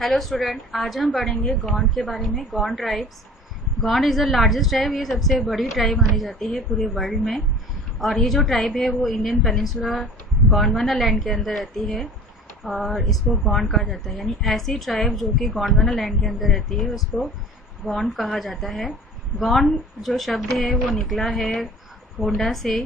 Hello student, आज हम पढ़ेंगे गोंड के बारे में। Gond tribes. Gond is the largest tribe. ये सबसे बड़ी ट्राइब मानी जाती है पूरे वर्ल्ड में। और ये जो ट्राइब है वो इंडियन पेनिनसुला गोंडवाना लैंड के अंदर रहती है और इसको गोंड कहा जाता है। यानी ऐसी ट्राइब जो कि गोंडवाना लैंड के अंदर रहती है उसको गोंड कहा जाता है। गोंड जो शब्द है वो निकला है होंडा से,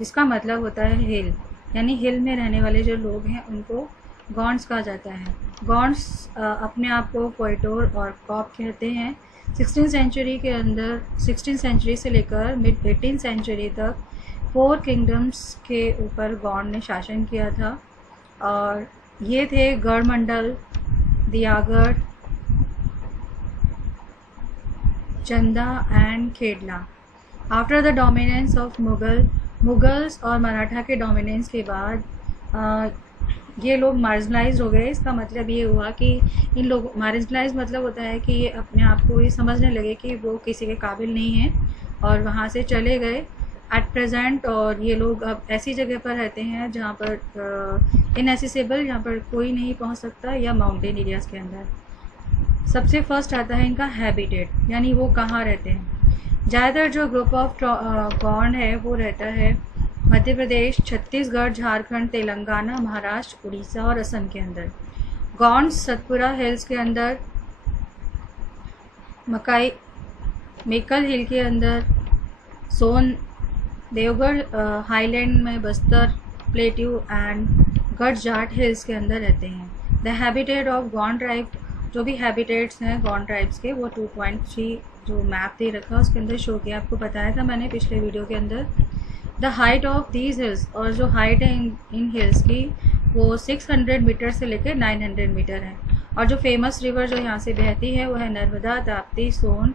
जिसका मतलब होता है हिल। यानी हिल में रहने वाले जो लोग हैं उनको गॉन्ड्स कहा जाता है। गॉन्ड्स अपने आप को पोइटोर और कॉप कहते हैं। 16th सेंचुरी के अंदर 16th सेंचुरी से लेकर मिड 18th सेंचुरी तक 4 किंगडम्स के ऊपर गॉन्ड ने शासन किया था और ये थे Garhmandal, Diyagarh, Chanda and Kherla. After the dominance of Mughals और मराठा के डोमिनेंस के बाद ये लोग मार्जिनलाइज हो गए। इसका मतलब ये हुआ कि इन लोग मार्जिनलाइज मतलब होता है कि ये अपने आप को ये समझने लगे कि वो किसी के काबिल नहीं हैं और वहाँ से चले गए एट प्रेजेंट। और ये लोग अब ऐसी जगह पर रहते हैं जहाँ पर इनएसेसिबल, जहाँ पर कोई नहीं पहुँच सकता, या माउंटेन एरियाज़ के अंदर। सबसे फर्स्ट आता है इनका हैबिटेट, यानी वो कहाँ रहते हैं। ज़्यादातर जो ग्रुप ऑफ गॉन्ड है वो रहता है मध्य प्रदेश, छत्तीसगढ़, झारखंड, तेलंगाना, महाराष्ट्र, उड़ीसा और असम के अंदर। गॉन्ड सतपुरा हिल्स के अंदर, मेकल हिल के अंदर, सोन देवगढ़ हाईलैंड में, बस्तर प्लेट्यू एंड गढ़ जाट हिल्स के अंदर रहते हैं। The habitat of Gond tribe, जो भी हैबिटेट्स हैं गॉन्ड ट्राइब्स के, वो 2.3 जो मैप दे रखा है उसके अंदर शो किया। आपको बताया था मैंने पिछले वीडियो के अंदर। The height of these hills, और जो हाइट है इन हिल्स की वो 600 मीटर से लेकर 900 मीटर है। और जो फेमस रिवर जो यहाँ से बहती है वो है नर्मदा, ताप्ती, सोन,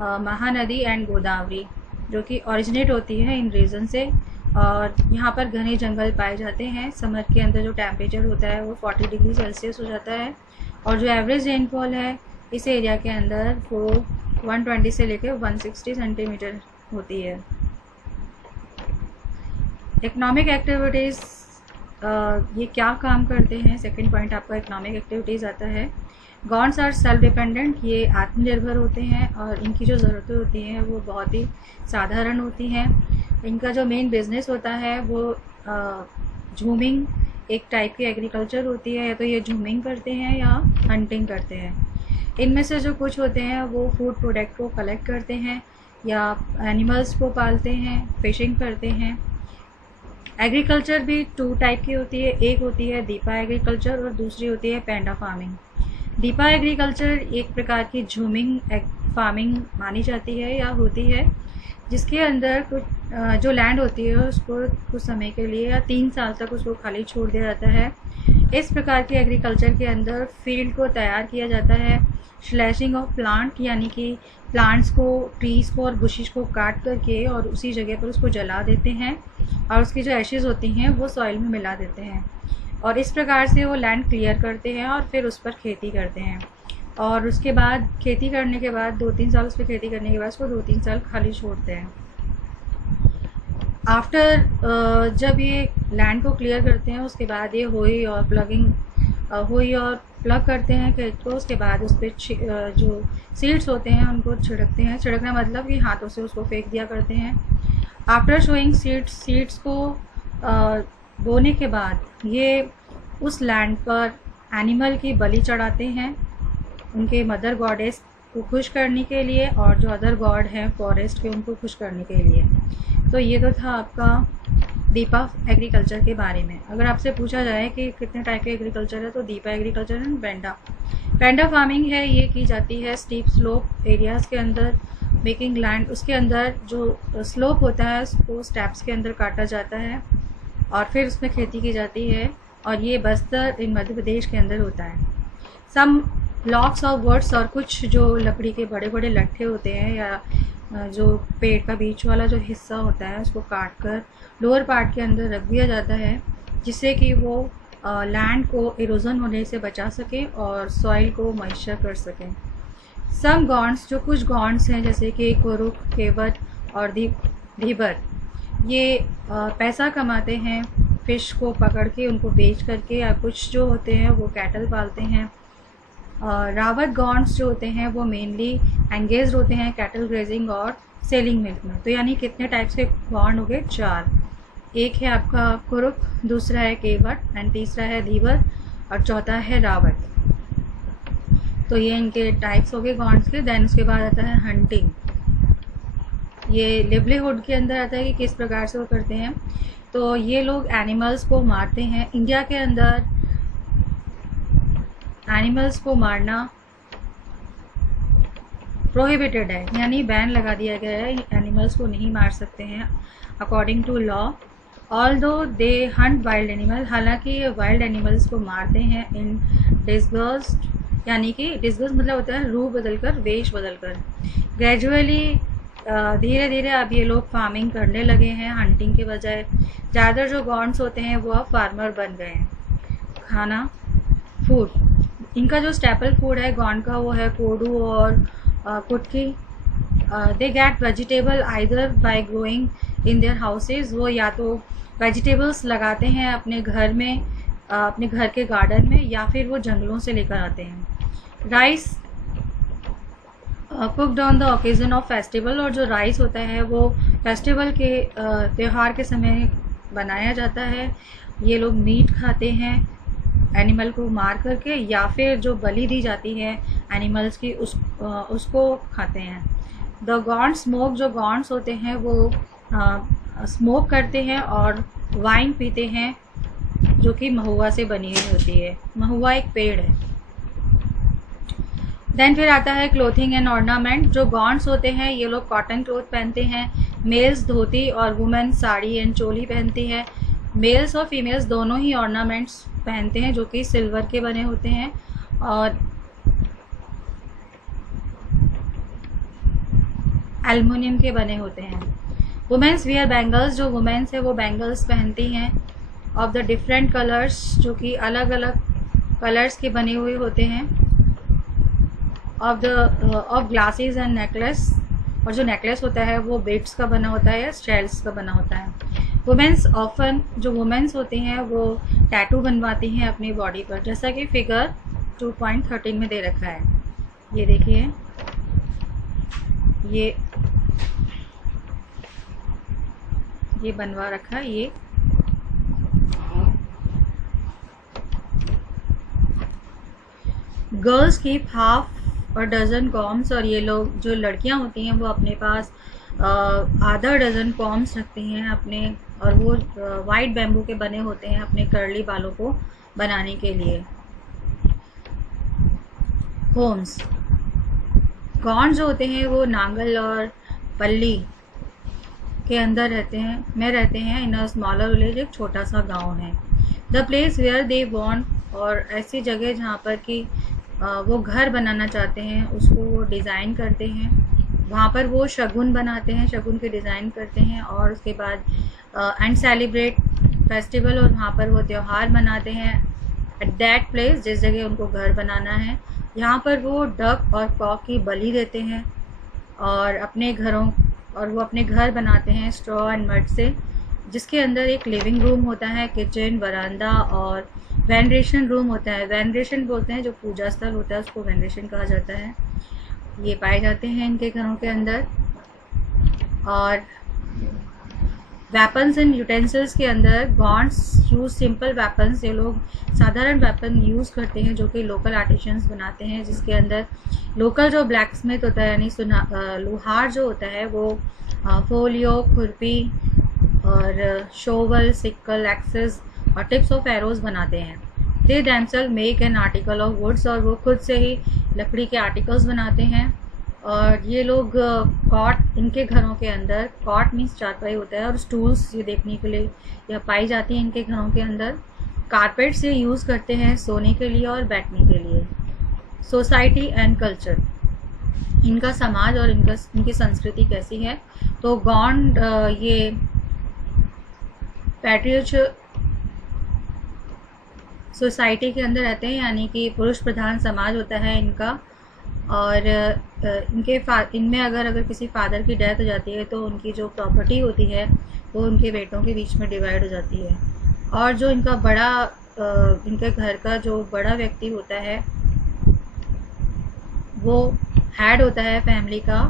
महानदी एंड गोदावरी, जो कि ओरिजिनेट होती है इन रीजन से। और यहाँ पर घने जंगल पाए जाते हैं। समर के अंदर जो टेम्परेचर होता है वो 40 डिग्री सेल्सियस हो जाता है। और जो एवरेज रेनफॉल है इस एरिया के अंदर वो 120 से लेकर 160 सेंटीमीटर होती है। इकोनॉमिक एक्टिविटीज़, ये क्या काम करते हैं, सेकंड पॉइंट आपका इकोनॉमिक एक्टिविटीज़ आता है। गॉन्ड्स आर सेल्फ डिपेंडेंट, ये आत्मनिर्भर होते हैं और इनकी जो ज़रूरतें होती हैं वो बहुत ही साधारण होती हैं। इनका जो मेन बिजनेस होता है वो झूमिंग एक टाइप की एग्रीकल्चर होती है। या तो ये झूमिंग करते हैं या हंटिंग करते हैं। इनमें से जो कुछ होते हैं वो फूड प्रोडक्ट को कलेक्ट करते हैं या एनिमल्स को पालते हैं, फिशिंग करते हैं। एग्रीकल्चर भी 2 टाइप की होती है। एक होती है दीपा एग्रीकल्चर और दूसरी होती है पैंडा फार्मिंग। दीपा एग्रीकल्चर एक प्रकार की झूमिंग फार्मिंग मानी जाती है या होती है, जिसके अंदर कुछ जो लैंड होती है उसको कुछ समय के लिए या 3 साल तक उसको खाली छोड़ दिया जाता है। इस प्रकार की एग्रीकल्चर के अंदर फील्ड को तैयार किया जाता है। स्लैशिंग ऑफ प्लांट, यानी कि प्लांट्स को, ट्रीज़ को और बुशिश को काट करके और उसी जगह पर उसको जला देते हैं और उसकी जो एशेज़ होती हैं वो सॉइल में मिला देते हैं। और इस प्रकार से वो लैंड क्लियर करते हैं और फिर उस पर खेती करते हैं। और उसके बाद खेती करने के बाद 2-3 साल उस पर खेती करने के बाद उसको 2-3 साल खाली छोड़ते हैं। आफ्टर जब ये लैंड को क्लियर करते हैं उसके बाद ये होई और प्लग करते हैं खेत को। उसके बाद उस पर जो सीड्स होते हैं उनको छिड़कते हैं। छिड़कना मतलब कि हाथों से उसको फेंक दिया करते हैं। आफ्टर शोइंग सीड्स को बोने के बाद ये उस लैंड पर एनिमल की बलि चढ़ाते हैं उनके मदर गॉडेस को खुश करने के लिए, और जो अदर गॉड हैं फॉरेस्ट के उनको खुश करने के लिए। तो ये तो था आपका दीपा एग्रीकल्चर के बारे में। अगर आपसे पूछा जाए कि कितने टाइप के एग्रीकल्चर है तो Deepa agriculture and panda farming है। ये की जाती है स्टीप स्लोप एरियाज़ के अंदर। मेकिंग लैंड, उसके अंदर जो स्लोप होता है उसको स्टेप्स के अंदर काटा जाता है और फिर उसमें खेती की जाती है। और ये बस्तर इन मध्य प्रदेश के अंदर होता है। सम लॉक्स ऑफ वुड्स, और कुछ जो लकड़ी के बड़े बड़े लट्ठे होते हैं या जो पेड़ का बीच वाला जो हिस्सा होता है उसको काट कर लोअर पार्ट के अंदर रख दिया जाता है, जिससे कि वो लैंड को इरोजन होने से बचा सके और सॉइल को मॉइस्चर कर सकें। सम गॉन्ड्स, जो कुछ गॉन्ड्स हैं जैसे कि कोरुक, केवट और धीबर, ये पैसा कमाते हैं फ़िश को पकड़ के उनको बेच करके, या कुछ जो होते हैं वो कैटल पालते हैं। रावत गॉन्ड्स जो होते हैं वो मेनली एंगेज होते हैं कैटल ग्रेजिंग और सेलिंग मिल्क में। तो यानी कितने टाइप्स के गॉन्ड हो गए? 4। एक है आपका कुरुक, दूसरा है केवट एंड तीसरा है धीवर और चौथा है रावत। तो ये इनके टाइप्स हो गए गॉन्ड्स के। देन उसके बाद आता है हंटिंग। ये लिवलीहुड के अंदर आता है कि किस प्रकार से वो करते हैं। तो ये लोग एनिमल्स को मारते हैं। इंडिया के अंदर एनिमल्स को मारना प्रोहिबिटेड है, यानी बैन लगा दिया गया है, एनिमल्स को नहीं मार सकते हैं according to law. Although they hunt wild animal, हालांकि ये वाइल्ड एनिमल्स को मारते हैं इन डिस्गस्ट, यानी कि डिस्गस्ट मतलब होता है रूप बदलकर, वेश बदलकर। ग्रेजुअली धीरे धीरे अब ये लोग फार्मिंग करने लगे हैं हंटिंग के बजाय। ज़्यादातर जो गॉन्ड्स होते हैं वो अब फार्मर बन गए हैं। खाना, फूड, इनका जो स्टेपल फूड है गॉन्ड का वो है कोडू और कुटकी। They get vegetable either bye growing in their houses, वो या तो वेजिटेबल्स लगाते हैं अपने घर में, अपने घर के गार्डन में, या फिर वो जंगलों से लेकर आते हैं। Rice cooked on the occasion of festival, और जो राइस होता है वो फेस्टिवल के त्यौहार के समय बनाया जाता है। ये लोग मीट खाते हैं एनिमल को मार करके, या फिर जो बलि दी जाती है एनिमल्स की उसको खाते हैं। द गॉन्ड स्मोक, जो गॉन्ड्स होते हैं वो स्मोक करते हैं और वाइन पीते हैं जो कि महुआ से बनी हुई होती है। महुआ एक पेड़ है। देन फिर आता है क्लोथिंग एंड ऑर्नामेंट। जो गॉन्ड्स होते हैं ये लोग कॉटन क्लोथ पहनते हैं। मेल्स धोती और वुमेन साड़ी एंड चोली पहनती है। मेल्स और फीमेल्स दोनों ही ऑर्नामेंट्स पहनते हैं जो कि सिल्वर के बने होते हैं और एल्युमिनियम के बने होते हैं। वुमेन्स वियर बैंगल्स, जो वुमेन्स है वो बैंगल्स पहनती हैं ऑफ द डिफरेंट कलर्स, जो कि अलग अलग कलर्स के बने हुए होते हैं। ऑफ ग्लासेस एंड नेकलेस, और जो नेकलेस होता है वो बीड्स का बना होता है या स्टेल्स का बना होता है। वुमेन्स ऑफन, जो वुमेन्स होती हैं वो टैटू बनवाती हैं अपनी बॉडी पर, जैसा कि फिगर 2.13 में दे रखा है। ये देखिए, ये बनवा रखा है। ये गर्ल्स कीप हाफ और डजन कॉम्स, और ये लोग जो लड़कियां होती हैं वो अपने पास आधा डजन कॉम्स रखती हैं अपने, और वो वाइट बैम्बू के बने होते हैं अपने कर्ली बालों को बनाने के लिए। होम्स, गॉन्ड जो होते हैं वो नांगल और पल्ली के अंदर रहते हैं इन अ स्मॉलर विलेज, एक छोटा सा गांव है। The place where they want, और ऐसी जगह जहाँ पर कि वो घर बनाना चाहते हैं उसको वो डिज़ाइन करते हैं। वहाँ पर वो शगुन बनाते हैं, शगुन के डिज़ाइन करते हैं, और उसके बाद एंड सेलिब्रेट फेस्टिवल, और वहाँ पर वो त्यौहार मनाते हैं एट दैट प्लेस, जिस जगह उनको घर बनाना है। यहाँ पर वो डक और कॉक की बलि देते हैं और वो अपने घर बनाते हैं स्ट्रॉ एंड मड से, जिसके अंदर एक लिविंग रूम होता है, किचन, बरामदा और वेनरेशन रूम होता है। वेनरेशन बोलते हैं जो पूजा स्थल होता है, उसको वेनरेशन कहा जाता है। ये पाए जाते हैं इनके घरों के अंदर। और वेपन्स एंड यूटेंसिल्स के अंदर गॉन्ड्स यूज सिंपल वेपन्स, ये लोग साधारण वेपन यूज़ करते हैं जो कि लोकल आर्टिशंस बनाते हैं, जिसके अंदर लोकल जो ब्लैक स्मिथ होता है यानी लोहार जो होता है वो फोलियो, खुरपी और शोवल, सिक्कल, एक्सेस और टिप्स ऑफ एरोज बनाते हैं। They themselves make an article of woods, और वो खुद से ही लकड़ी के आर्टिकल्स बनाते हैं। और ये लोग कॉट, इनके घरों के अंदर कॉट मीन्स चारपाई होता है, और स्टूल्स ये देखने के लिए यह पाई जाती है इनके घरों के अंदर। कारपेट्स ये यूज़ करते हैं सोने के लिए और बैठने के लिए। सोसाइटी एंड कल्चर, इनका समाज और इनकी संस्कृति कैसी है। तो गॉन्ड ये पैट्रियच सोसाइटी के अंदर रहते हैं, यानी कि पुरुष प्रधान समाज होता है इनका। और इनमें अगर किसी फादर की डेथ हो जाती है तो उनकी जो प्रॉपर्टी होती है वो उनके बेटों के बीच में डिवाइड हो जाती है। और जो इनका इनके घर का जो बड़ा व्यक्ति होता है वो हेड होता है फैमिली का।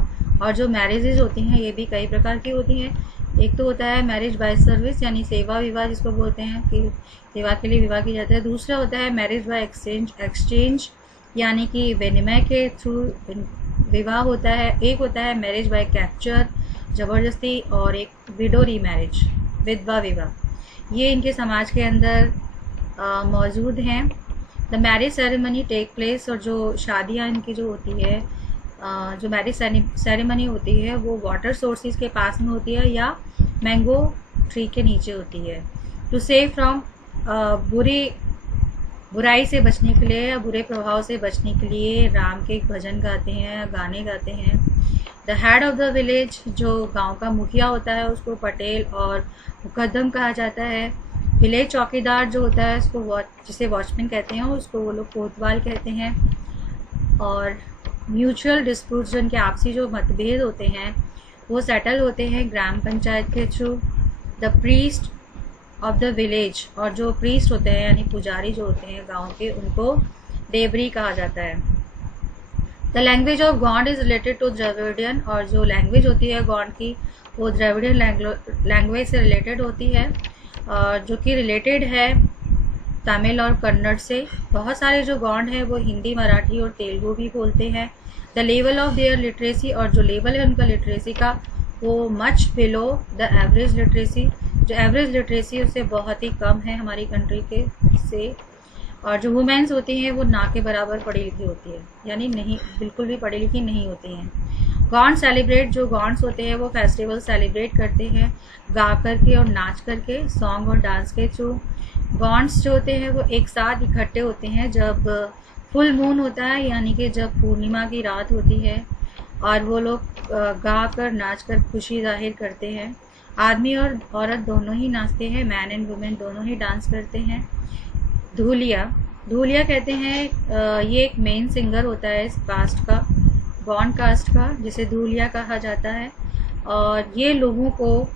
और जो मैरिजेज होती हैं ये भी कई प्रकार की होती हैं। एक तो होता है मैरिज बाय सर्विस यानी सेवा विवाह जिसको बोलते हैं कि सेवा के लिए विवाह किया जाता है। दूसरा होता है मैरिज बाय एक्सचेंज यानी कि विनिमय के थ्रू विवाह होता है। एक होता है मैरिज बाय कैप्चर ज़बरदस्ती, और एक विडो री मैरिज विधवा विवाह। ये इनके समाज के अंदर मौजूद हैं। The marriage ceremony take place, और जो शादियाँ इनकी जो होती है, जो मैरिज सेरेमनी होती है वो वाटर सोर्सेज के पास में होती है या मैंगो ट्री के नीचे होती है। टू सेव फ्रॉम बुराई से बचने के लिए या बुरे प्रभाव से बचने के लिए राम के भजन गाते हैं, गाने गाते हैं। The head of the village, जो गांव का मुखिया होता है उसको पटेल और मुकद्दम कहा जाता है। विलेज चौकीदार जो होता है उसको जिसे वॉचमैन कहते हैं, उसको वो लोग कोतवाल कहते हैं। और म्यूचुअल डिस्प्यूट्स, जिनके आपसी जो मतभेद होते हैं वो सेटल होते हैं ग्राम पंचायत के through. The priest of the village, और जो प्रीस्ट होते हैं यानी पुजारी जो होते हैं गांव के, उनको देवरी कहा जाता है। The language of Gond is related to Dravidian, और जो लैंग्वेज होती है गॉड की वो द्रविडियन लैंग्वेज से रिलेटेड होती है, जो कि रिलेटेड है तमिल और कन्नड़ से। बहुत सारे जो गॉड हैं वो हिंदी, मराठी और तेलुगु भी बोलते हैं। The level of their literacy, और जो लेवल है उनका लिटरेसी का वो much below the average literacy, जो एवरेज लिटरेसी उससे बहुत ही कम है हमारी कंट्री के से। और जो वुमेन्स होती हैं वो ना के बराबर पढ़ी लिखी होती है, यानी नहीं, बिल्कुल भी पढ़ी लिखी नहीं होती हैं। गॉड सेलिब्रेट, जो गॉड्स होते हैं वो फेस्टिवल सेलिब्रेट करते हैं गा करके और नाच करके, सॉन्ग और डांस के थ्रू। गॉड्स जो होते हैं वो एक साथ इकट्ठे होते हैं जब फुल मून होता है, यानी कि जब पूर्णिमा की रात होती है, और वो लोग गा कर नाच कर खुशी जाहिर करते हैं। आदमी और औरत दोनों ही नाचते हैं, मैन एंड वुमेन दोनों ही डांस करते हैं। धूलिया कहते हैं, ये एक मेन सिंगर होता है इस कास्ट का, गॉड कास्ट का, जिसे धूलिया कहा जाता है। और ये लोगों को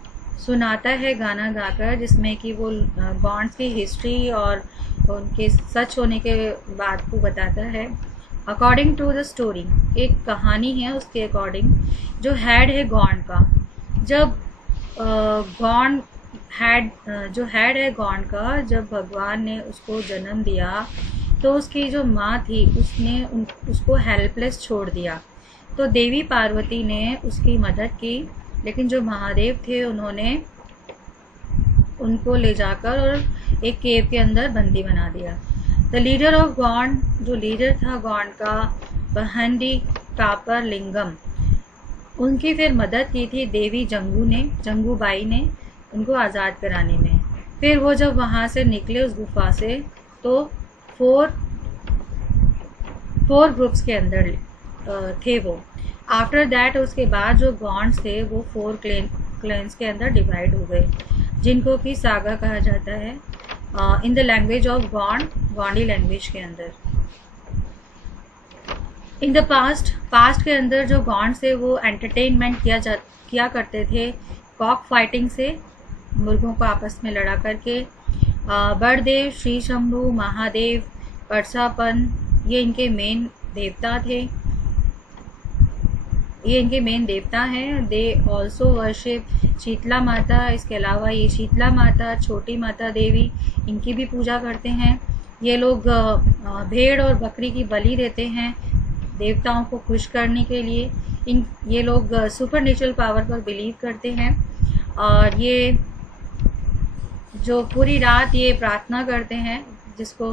सुनाता है गाना गाकर, जिसमें कि वो गॉड्स की हिस्ट्री और उनके सच होने के बात को बताता है। अकॉर्डिंग टू द स्टोरी, एक कहानी है उसके अकॉर्डिंग, जो हेड है गॉड का, जब गॉड जो हेड है गॉड का, जब भगवान ने उसको जन्म दिया तो उसकी जो माँ थी उसने उसको हेल्पलेस छोड़ दिया। तो देवी पार्वती ने उसकी मदद की, लेकिन जो महादेव थे उन्होंने उनको ले जाकर और एक केव के अंदर बंदी बना दिया। द लीडर ऑफ गॉड, जो लीडर था गॉड का, बहंडी कापर लिंगम, उनकी फिर मदद की थी देवी जंगूबाई ने उनको आज़ाद कराने में। फिर वो जब वहाँ से निकले उस गुफा से तो फोर ग्रुप्स के अंदर थे वो। आफ्टर दैट, उसके बाद जो गॉड्स थे वो 4 क्लेन्स के अंदर डिवाइड हो गए, जिनको कि सागा कहा जाता है in the language of gaudy language के अंदर। इन द पास्ट के अंदर जो गॉड्स थे वो एंटरटेनमेंट किया करते थे कॉक फाइटिंग से, मुर्गों को आपस में लड़ा करके। बड़देव, श्री शंभु, महादेव, परसापन, ये इनके मेन देवता थे, ये इनके मेन देवता हैं। दे ऑल्सो वर्शिप शीतला माता, इसके अलावा ये शीतला माता, छोटी माता देवी, इनकी भी पूजा करते हैं। ये लोग भेड़ और बकरी की बलि देते हैं देवताओं को खुश करने के लिए। ये लोग सुपर नेचुरल पावर पर बिलीव करते हैं, और ये जो पूरी रात ये प्रार्थना करते हैं, जिसको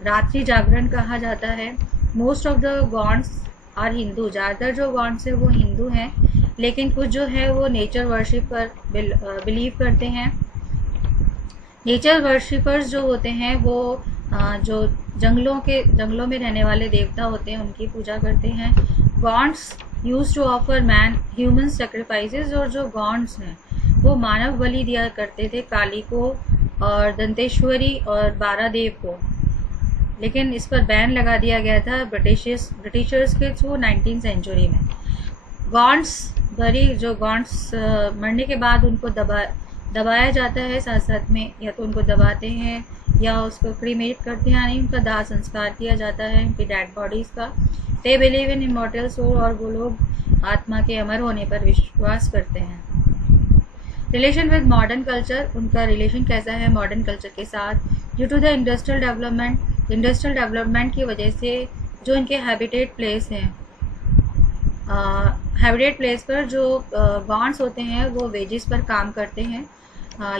रात्रि जागरण कहा जाता है। Most of the Gonds are Hindu, ज़्यादातर जो गॉड्स हैं वो हिंदू हैं, लेकिन कुछ जो है वो नेचर वर्शिप पर बिलीव करते हैं। नेचर वर्शिपर्स जो होते हैं वो जो जंगलों में रहने वाले देवता होते हैं उनकी पूजा करते हैं। Gonds used to offer human sacrifices, और जो गॉड्स हैं वो मानव बलि दिया करते थे काली को और दंतेश्वरी और बारादेव को, लेकिन इस पर बैन लगा दिया गया था ब्रिटिशर्स के थ्रू 19th सेंचुरी में। गॉड्स मरने के बाद उनको दबाया जाता है साथ साथ में, या तो उनको दबाते हैं या उसको क्रीमेट करते हैं, यानी उनका दाह संस्कार किया जाता है उनकी डेड बॉडीज़ का। They believe in immortal soul, और वो लोग आत्मा के अमर होने पर विश्वास करते हैं। रिलेशन विद मॉडर्न कल्चर, उनका रिलेशन कैसा है मॉडर्न कल्चर के साथ। Due to the industrial development की वजह से जो इनके हैबिटेट प्लेस हैं, हैबिटेट प्लेस पर जो गॉन्ड्स होते हैं वो वेजेस पर काम करते हैं।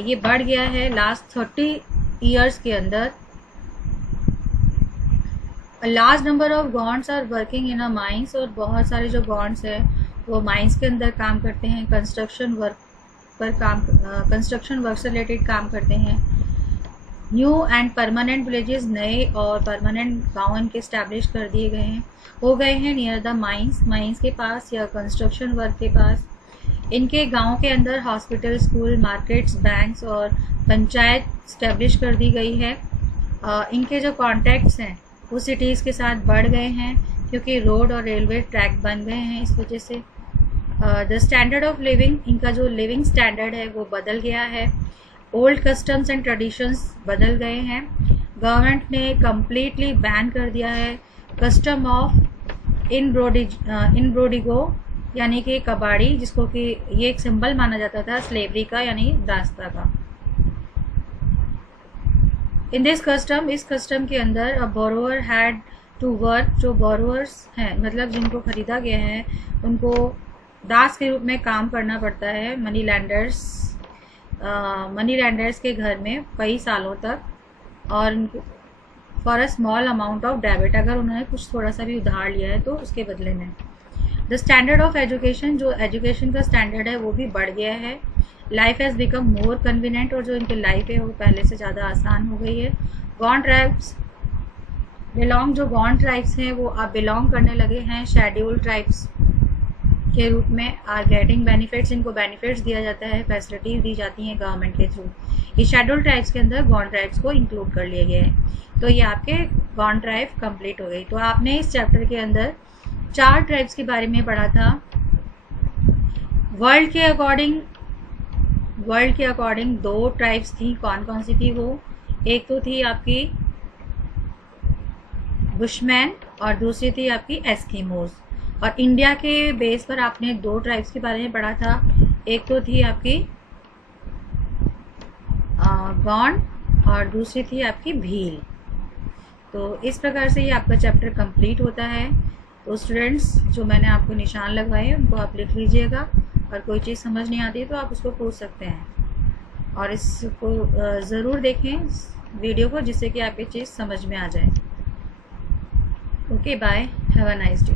ये बढ़ गया है लास्ट 30 ईयर्स के अंदर। Large number of Gonds are working in a mines, और बहुत सारे जो गॉन्ड्स हैं वो माइंस के अंदर काम करते हैं, कंस्ट्रक्शन वर्क से रिलेटेड काम करते हैं। न्यू एंड परमानेंट विलेजेस, नए और परमानेंट गाँव इनके स्टैब्लिश कर दिए गए हैं नियर द माइंस के पास या कंस्ट्रक्शन वर्क के पास। इनके गांव के अंदर हॉस्पिटल, स्कूल, मार्केट्स, बैंक्स और पंचायत स्टैब्लिश कर दी गई है। इनके जो कॉन्टैक्ट्स हैं वो सिटीज़ के साथ बढ़ गए हैं क्योंकि रोड और रेलवे ट्रैक बन गए हैं इस वजह से। द स्टैंडर्ड ऑफ लिविंग, इनका जो लिविंग स्टैंडर्ड है वो बदल गया है। ओल्ड कस्टम्स एंड ट्रेडिशंस बदल गए हैं। गवर्नमेंट ने कम्प्लीटली बैन कर दिया है कस्टम ऑफ इनब्रोडिगो, यानी कि कबाड़ी, जिसको कि ये एक सिंबल माना जाता था स्लेवरी का, यानी दास्ता का। इन दिस कस्टम, इस कस्टम के अंदर अ बोरोअर हैड टू वर्क, जो बोरोअर्स हैं मतलब जिनको खरीदा गया है उनको दास के रूप में काम करना पड़ता है मनी लैंडर्स के घर में कई सालों तक, और उनको for a small amount of debit, अगर उन्होंने कुछ थोड़ा सा भी उधार लिया है तो उसके बदले में। द स्टैंडर्ड ऑफ एजुकेशन, जो एजुकेशन का स्टैंडर्ड है वो भी बढ़ गया है। Life has become more convenient, और जो इनकी लाइफ है वो पहले से ज़्यादा आसान हो गई है। गॉन्ड ट्राइब्स जो गॉन्ड ट्राइब्स हैं वो अब बिलोंग करने लगे हैं शेड्यूल ट्राइब्स के रूप में। आर गेटिंग बेनिफिट्स, इनको बेनिफिट्स दिया जाता है, फैसिलिटीज़ दी जाती हैं गवर्नमेंट के थ्रू। ये शेड्यूल ट्राइब्स के अंदर गॉन्ड ट्राइब्स को इंक्लूड कर लिया गया है। तो ये आपके गॉन्ड ट्राइब कंप्लीट हो गई। तो आपने इस चैप्टर के अंदर 4 ट्राइब्स के बारे में पढ़ा था। वर्ल्ड के अकॉर्डिंग 2 ट्राइब्स थी, कौन कौन सी थी वो? एक तो थी आपकी बुशमैन और दूसरी थी आपकी एस्किमोज। और इंडिया के बेस पर आपने 2 ट्राइब्स के बारे में पढ़ा था, एक तो थी आपकी गॉन्ड और दूसरी थी आपकी भील। तो इस प्रकार से ये आपका चैप्टर कंप्लीट होता है। तो स्टूडेंट्स, जो मैंने आपको निशान लगवाए उनको आप लिख लीजिएगा, और कोई चीज़ समझ नहीं आती तो आप उसको पूछ सकते हैं, और इसको ज़रूर देखें वीडियो को, जिससे कि आपकी चीज़ समझ में आ जाए। Okay, bye, have a nice day.